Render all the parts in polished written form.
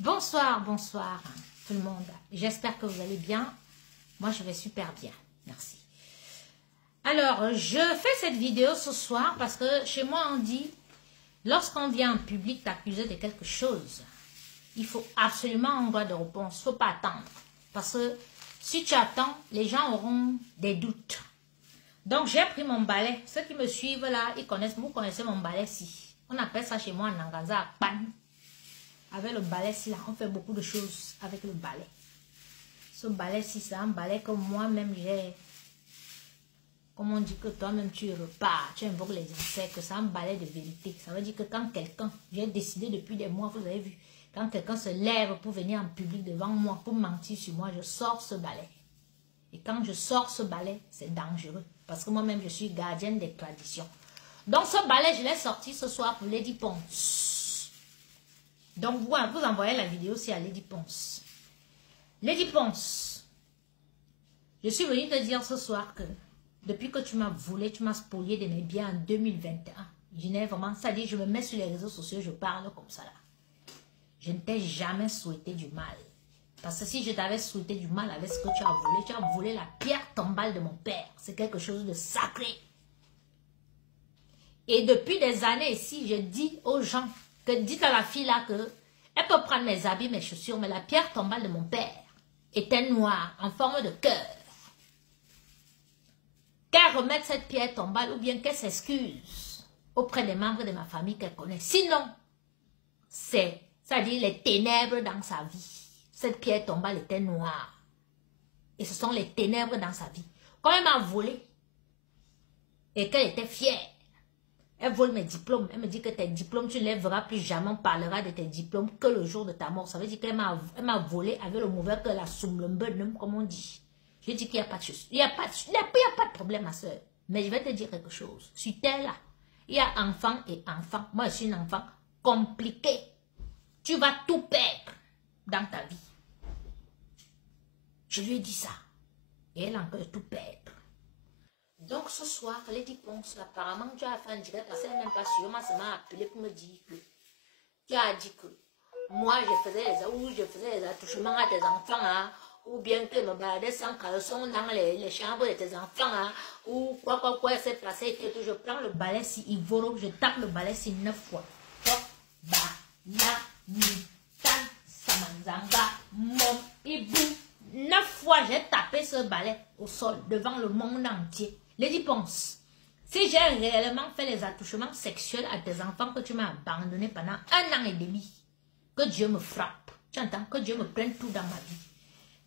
Bonsoir, bonsoir tout le monde. J'espère que vous allez bien. Moi, je vais super bien. Merci. Alors, je fais cette vidéo ce soir parce que chez moi, on dit, lorsqu'on vient en public t'accuser de quelque chose, il faut absolument un droit de réponse. Il ne faut pas attendre. Parce que si tu attends, les gens auront des doutes. Donc, j'ai pris mon balai. Ceux qui me suivent là, ils connaissent, vous connaissez mon balai-ci. On appelle ça chez moi en Angaza, pan. Avec le balai-ci, là, on fait beaucoup de choses avec le balai. Ce balai-ci, c'est un balai que moi-même j'ai. Comme on dit que toi-même tu repars, tu invoques les insectes, c'est un balai de vérité. Ça veut dire que quand quelqu'un, j'ai décidé depuis des mois, vous avez vu, quand quelqu'un se lève pour venir en public devant moi, pour mentir sur moi, je sors ce balai. Et quand je sors ce balai, c'est dangereux. Parce que moi-même, je suis gardienne des traditions. Donc ce balai, je l'ai sorti ce soir pour Lady Ponce. Donc, vous envoyez la vidéo aussi à Lady Ponce. Lady Ponce, je suis venue te dire ce soir que depuis que tu m'as volé, tu m'as spolié de mes biens en 2021. Je n'ai vraiment, ça dit, je me mets sur les réseaux sociaux, je parle comme ça là. Je ne t'ai jamais souhaité du mal. Parce que si je t'avais souhaité du mal avec ce que tu as volé la pierre tombale de mon père. C'est quelque chose de sacré. Et depuis des années ici, je dis aux gens, que dites à la fille là que elle peut prendre mes habits, mes chaussures, mais la pierre tombale de mon père était noire, en forme de cœur. Qu'elle remette cette pierre tombale ou bien qu'elle s'excuse auprès des membres de ma famille qu'elle connaît. Sinon, c'est-à-dire les ténèbres dans sa vie. Cette pierre tombale était noire. Et ce sont les ténèbres dans sa vie. Quand elle m'a volé et qu'elle était fière, elle vole mes diplômes. Elle me dit que tes diplômes, tu ne les verras plus jamais. On parlera de tes diplômes que le jour de ta mort. Ça veut dire qu'elle m'a volé avec le mauvais cœur, la soumlembenum, comme on dit. Je dis qu'il n'y a pas de chose. Il n'y a pas de problème, ma soeur. Mais je vais te dire quelque chose. Sur terre là, il y a enfant et enfant. Moi, je suis un enfant compliqué. Tu vas tout perdre dans ta vie. Je lui ai dit ça. Et elle a encore tout perdre. Donc ce soir, Lady Ponce, apparemment tu as fait un direct, parce qu'elle n'est même pas sûre, moi ça m'a appelé pour me dire que tu as dit que moi je faisais les attouchements à tes enfants, hein, ou bien que me baladais sans caleçon dans les chambres de tes enfants, hein, ou quoi s'est passé, et que je prends le balai si il vole, je tape le balai si 9 fois. Ba, na, ni, tan, samanzanga, mom, ibou. 9 fois j'ai tapé ce balai au sol devant le monde entier. Lady Ponce, si j'ai réellement fait les attouchements sexuels à tes enfants que tu m'as abandonné pendant 1 an et demi, que Dieu me frappe, tu entends, que Dieu me prenne tout dans ma vie.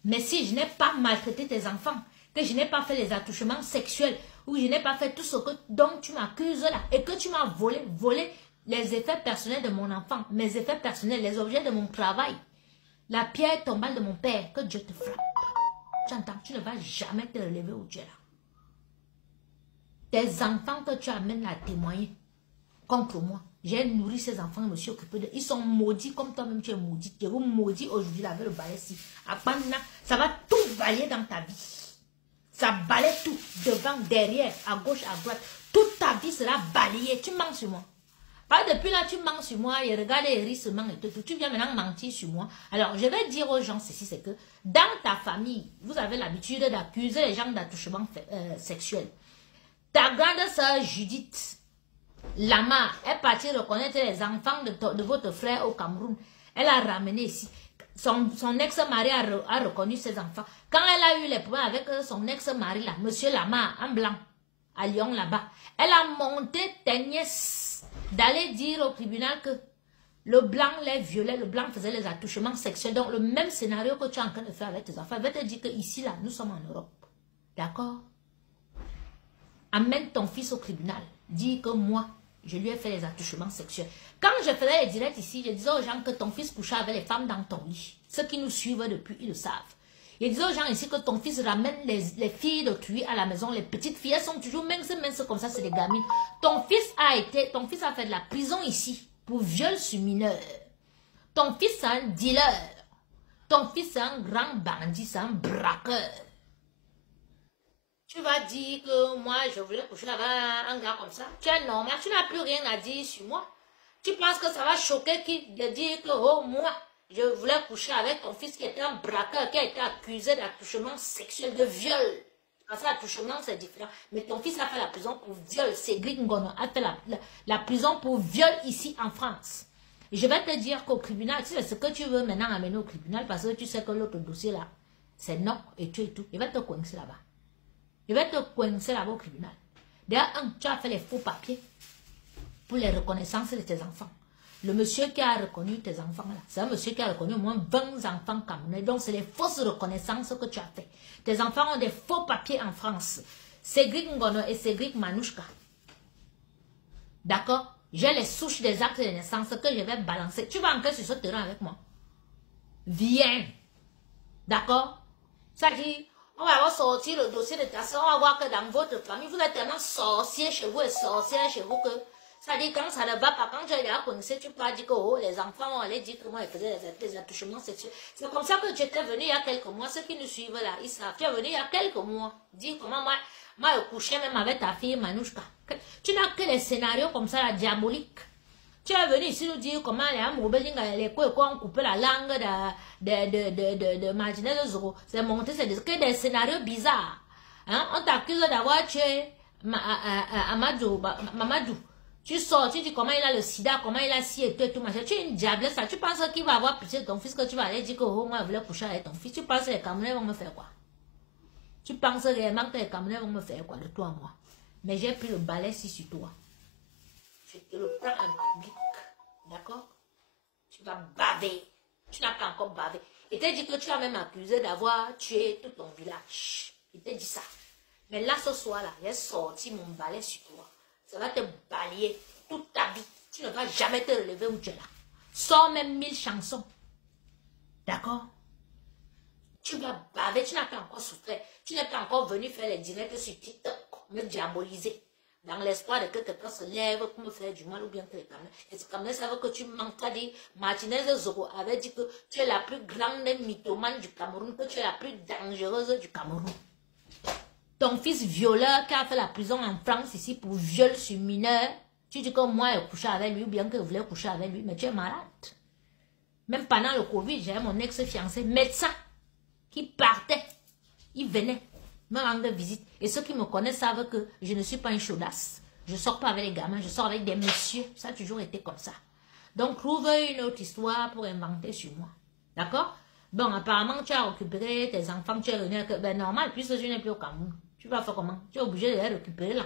Mais si je n'ai pas maltraité tes enfants, que je n'ai pas fait les attouchements sexuels, ou je n'ai pas fait tout ce dont tu m'accuses là, et que tu m'as volé les effets personnels de mon enfant, mes effets personnels, les objets de mon travail, la pierre tombale de mon père, que Dieu te frappe. Tu entends, tu ne vas jamais te relever où tu es là. Tes enfants que tu amènes à témoigner contre moi, j'ai nourri ces enfants, je me suis occupé d'eux. Ils sont maudits comme toi-même tu es maudit. Je vous maudis aujourd'hui avec le balai-ci. Ça va tout balayer dans ta vie. Ça balaye tout, devant, derrière, à gauche, à droite. Toute ta vie sera balayée. Tu mens sur moi. Pas depuis là, tu mens sur moi, et regarde les hérissements et tout. Tu viens maintenant mentir sur moi. Alors, je vais dire aux gens ceci, c'est que dans ta famille, vous avez l'habitude d'accuser les gens d'attouchement sexuel. Ta grande sœur Judith Lama est partie reconnaître les enfants de votre frère au Cameroun. Elle a ramené ici. Son ex-mari a reconnu ses enfants. Quand elle a eu les problèmes avec son ex-mari là, monsieur Lama, en blanc, à Lyon là-bas, elle a monté tes nièces d'aller dire au tribunal que le blanc les violait, le blanc faisait les attouchements sexuels. Donc le même scénario que tu es en train de faire avec tes enfants, elle va te dire que ici là, nous sommes en Europe. D'accord? Amène ton fils au tribunal. Dis que moi, je lui ai fait les attouchements sexuels. Quand je faisais les directs ici, je disais aux gens que ton fils couchait avec les femmes dans ton lit. Ceux qui nous suivent depuis, ils le savent. Je disais aux gens ici que ton fils ramène les filles d'autrui à la maison. Les petites filles, elles sont toujours minces comme ça, c'est des gamines. Ton fils a fait de la prison ici pour viol sur mineur. Ton fils c'est un dealer. Ton fils c'est un grand bandit, c'est un braqueur. Tu vas dire que moi, je voulais coucher avec un gars comme ça. Tu es normal, tu n'as plus rien à dire sur moi. Tu penses que ça va choquer qui de dire que, oh, moi, je voulais coucher avec ton fils qui était un braqueur, qui a été accusé d'attouchement sexuel, de viol. Parce que l'attouchement, c'est différent. Mais ton fils a fait la prison pour viol. Cédric Ngono a fait la prison pour viol ici en France. Et je vais te dire qu'au tribunal, tu sais ce que tu veux maintenant amener au tribunal, parce que tu sais que l'autre dossier là, c'est non, et tu et tout. Il va te coincer là-bas. Il va te coincer là-bas au tribunal. D'ailleurs, tu as fait les faux papiers pour les reconnaissances de tes enfants. Le monsieur qui a reconnu tes enfants là, c'est un monsieur qui a reconnu au moins 20 enfants camerounais. Donc, c'est les fausses reconnaissances que tu as fait. Tes enfants ont des faux papiers en France. Cédric Ngono et Cédric Manouchka. D'accord? J'ai les souches des actes de naissance que je vais balancer. Tu vas entrer sur ce terrain avec moi. Viens. D'accord? Ça dit, on va sortir le dossier de ta soeur. On va voir que dans votre famille, vous êtes tellement sorciers chez vous et sorcières chez vous que ça dit quand ça ne va pas, quand tu es là coincé, tu peux dire que oh, les enfants vont aller dire que moi ils faisaient des attouchements sexuels. C'est comme ça que tu étais venu il y a quelques mois. Ceux qui nous suivent là, ils savent. Tu es venu il y a quelques mois. Dis comment moi je couchais même avec ta fille Manouchka. Tu n'as que les scénarios comme ça, la diabolique. Tu es venu ici nous dire comment les Amourbelings, les quoi ont coupé la langue de Martinez de Zoro. C'est monté, c'est que des scénarios bizarres. Hein? On t'accuse d'avoir tué Mamadou. Tu sors, tu dis comment il a le sida, comment il a ci et tout, machin. Tu es une diablesse, ça. Tu penses qu'il va avoir pitié de ton fils, que tu vas aller dire que oh, moi je voulais coucher avec ton fils. Tu penses que les Camerounais vont me faire quoi? Tu penses réellement que les Camerounais vont me faire quoi de toi, moi? Mais j'ai pris le balai ici sur toi. Je te le prends en public. D'accord? Tu vas baver. Tu n'as pas encore bavé. Il t'a dit que tu as même accusé d'avoir tué tout ton village. Il t'a dit ça. Mais là, ce soir-là, j'ai sorti mon balai sur toi. Ça va te balayer toute ta vie. Tu ne vas jamais te relever où tu es là. Sors même 1000 chansons. D'accord? Tu vas baver. Tu n'as pas encore souffert. Tu n'es pas encore venu faire les directs sur TikTok. Me diaboliser. Dans l'espoir de que quelqu'un se lève pour me faire du mal ou bien que les Camerounais. Et ces Camerounais savent que tu mens. Tu as dit, Martinez Zoro avait dit que tu es la plus grande mythomane du Cameroun, que tu es la plus dangereuse du Cameroun. Ton fils violeur qui a fait la prison en France ici pour viol sur mineur, tu dis que moi je couchais avec lui ou bien que je voulais coucher avec lui, mais tu es malade. Même pendant le Covid, j'avais mon ex-fiancé, médecin, qui partait, il venait me rendre visite. Et ceux qui me connaissent savent que je ne suis pas une chaudasse. Je ne sors pas avec les gamins, je sors avec des messieurs. Ça a toujours été comme ça. Donc, trouve une autre histoire pour inventer sur moi. D'accord? Bon, apparemment, tu as récupéré tes enfants, tu es revenu. Ben, normal, puisque je n'ai plus au Cameroun. Tu vas faire comment? Tu es obligé de les récupérer là.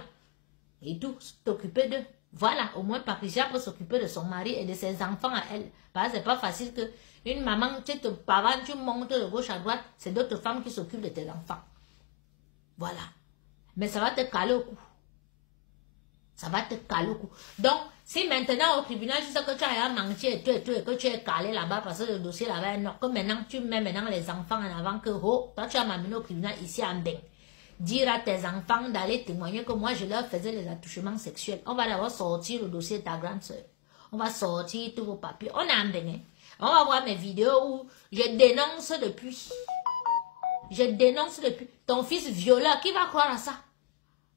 Et tout, t'occuper d'eux. Voilà, au moins Patricia peut s'occuper de son mari et de ses enfants à elle. Parce que c'est pas facile que une maman, tu te pavanes, tu montes de gauche à droite, c'est d'autres femmes qui s'occupent de tes enfants. Voilà. Mais ça va te caler au cou. Ça va te caler au cou. Donc, si maintenant au tribunal, tu sais que tu as menti et tout, et que tu es calé là-bas parce que le dossier là-bas, non, que maintenant tu mets maintenant les enfants en avant que, oh, toi tu as m'amené au tribunal ici à Mbeng. Dire à tes enfants d'aller témoigner que moi je leur faisais les attouchements sexuels. On va d'abord sortir le dossier de ta grande soeur. On va sortir tous vos papiers. On est en Mbeng. On va voir mes vidéos où je dénonce depuis. Je dénonce depuis. Ton fils violeur, qui va croire à ça?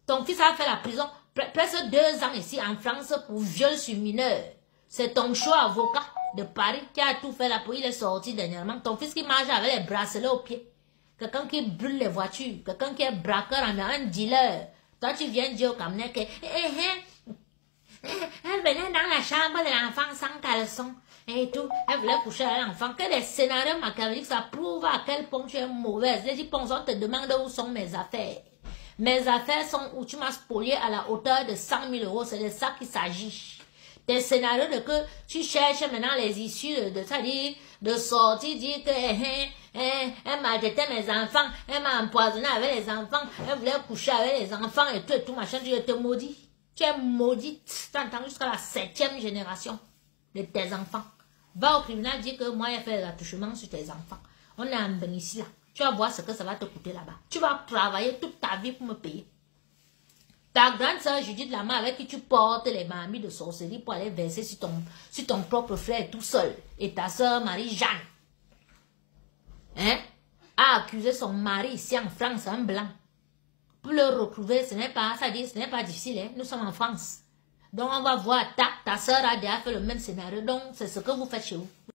Ton fils a fait la prison presque 2 ans ici en France pour viol sur mineur. C'est ton choix avocat de Paris qui a tout fait là pour il est sorti dernièrement. Ton fils qui marche avec les bracelets aux pieds. Quelqu'un qui brûle les voitures. Quelqu'un qui est braqueur, un dealer. Toi tu viens dire au Camerounais que elle venait dans la chambre de l'enfant sans caleçon. Et tout, elle voulait coucher avec l'enfant. Que des scénarios machiavéliques, ça prouve à quel point tu es mauvaise. Les gens te demandent où sont mes affaires. Mes affaires sont où tu m'as spolié à la hauteur de 100 000 euros. C'est de ça qu'il s'agit. Des scénarios de que tu cherches maintenant les issues de ça, de sortir, dire que elle maltraitait mes enfants, elle m'a empoisonné avec les enfants, elle voulait coucher avec les enfants et tout machin. Je te maudis. Tu es maudite. Tu entends jusqu'à la 7e génération de tes enfants. Va au tribunal, dis que moi, j'ai fait l'attouchement sur tes enfants. On est en Bénin ici, là. Tu vas voir ce que ça va te coûter là-bas. Tu vas travailler toute ta vie pour me payer. Ta grande soeur Judith Lama, avec qui tu portes les mamies de sorcellerie pour aller verser sur ton propre frère tout seul. Et ta soeur Marie-Jeanne, a accusé son mari ici en France, un blanc. Pour le retrouver, ce n'est pas difficile. Hein? Nous sommes en France. Donc, on va voir, ta soeur a déjà fait le même scénario. Donc, c'est ce que vous faites chez vous.